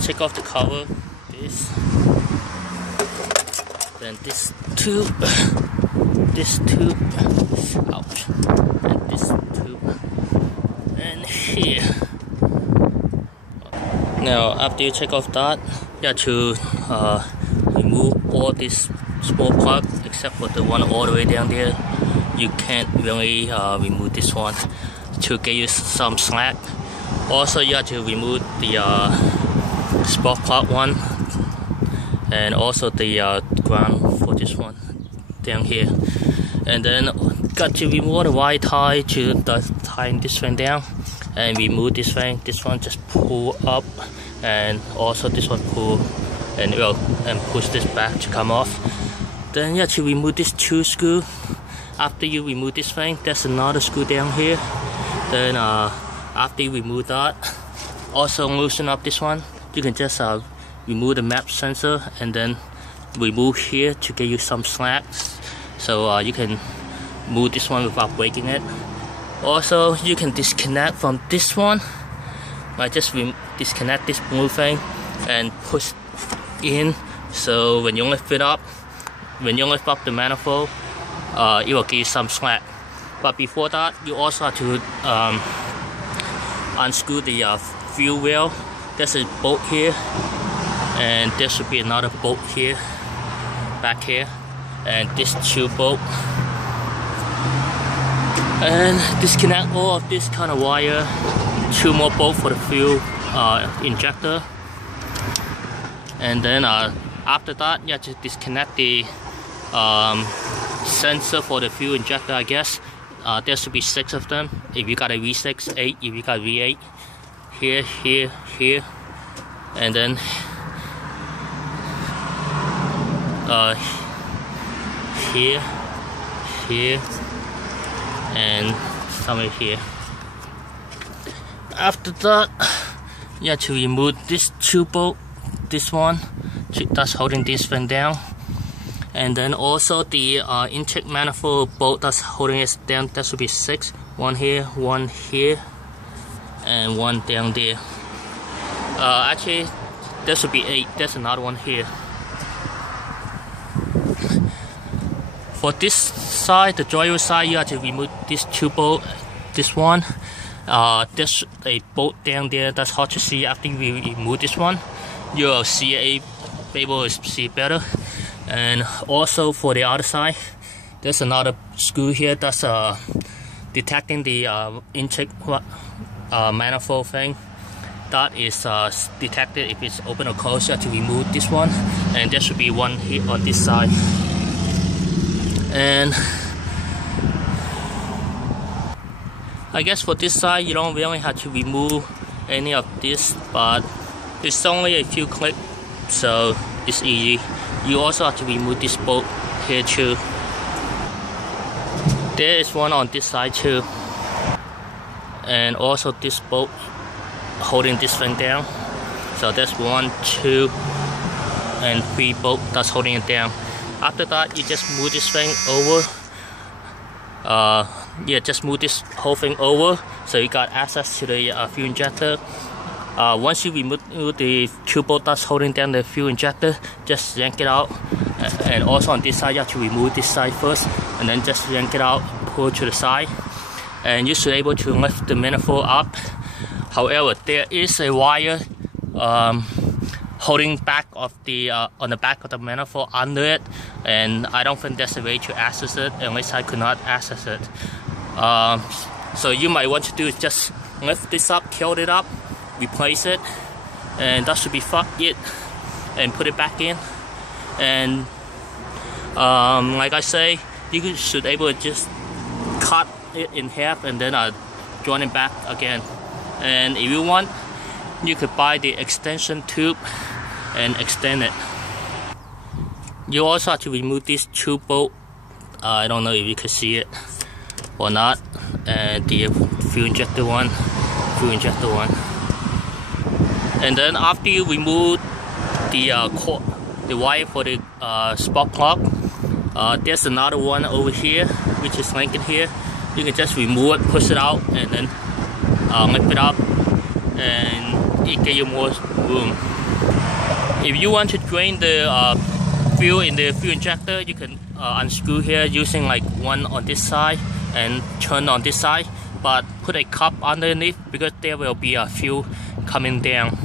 take off the cover, this, then this tube, ouch, and this tube, and here. Now after you take off that, you have to remove all this small plug except for the one all the way down there. You can't really remove this one to get you some slack. Also you have to remove the spark plug one, and also the ground for this one down here. And then got to remove the wire tie to tie this thing down, and remove this thing. This one just pull up, and also this one pull and push this back to come off. Then you have to remove this two screw. After you remove this thing, there's another screw down here. Then after you remove that, also loosen up this one. You can just remove the map sensor and then remove here to get you some slacks, so you can move this one without breaking it. Also you can disconnect from this one. I just disconnect this blue thing and push in, so when you lift it up, the manifold, it will give you some slack. But before that, you also have to unscrew the fuel rail. There's a bolt here, and there should be another bolt here, back here, and this two bolt. And disconnect all of this kind of wire. Two more bolts for the fuel injector. And then after that, you have to disconnect the sensor for the fuel injector, I guess. There should be 6 of them. If you got a V6, 8 if you got V8. Here, here, here, and then here, here, and somewhere here. After that, you have to remove this two bolt, this one that's holding this thing down, and then also the intake manifold bolt that's holding it down. That should be 6. One here, and one down there. Actually, there should be 8. There's another one here. For this side, the driver side, you have to remove this two bolt. This one. There's a bolt down there that's hard to see. After you remove this one, you'll be able to see better. And also for the other side, there's another screw here that's detecting the intake manifold thing. That is detected if it's open or closed. You have to remove this one, and there should be one here on this side. And I guess for this side, you don't really have to remove any of this, but it's only a few clicks, so it's easy. You also have to remove this bolt here too. There is one on this side too, and also this bolt holding this thing down. So there's 1, 2, and 3 bolts that's holding it down. After that, you just move this thing over. Just move this whole thing over, so you got access to the fuel injector. Once you remove the two bolts that's holding down the fuel injector, just yank it out. And also on this side, you have to remove this side first, and then just yank it out, pull it to the side, and you should be able to lift the manifold up. However, there is a wire holding back of the on the back of the manifold under it, and I don't think there's a way to access it, unless I could not access it. So you might want to do is just lift this up, tilt it up, replace it, and that should be it, and put it back in. And like I say, you should be able to just cut it in half and then join it back again. And if you want, you could buy the extension tube and extend it. You also have to remove these two bolts. I don't know if you can see it or not. And the fuel injector one. And then after you remove the wire for the spark plug, there's another one over here, which is linked here. You can just remove it, push it out, and then lift it up, and it gives you more room. If you want to drain the fuel in the fuel injector, you can unscrew here using like one on this side and turn on this side, but put a cup underneath because there will be a fuel coming down.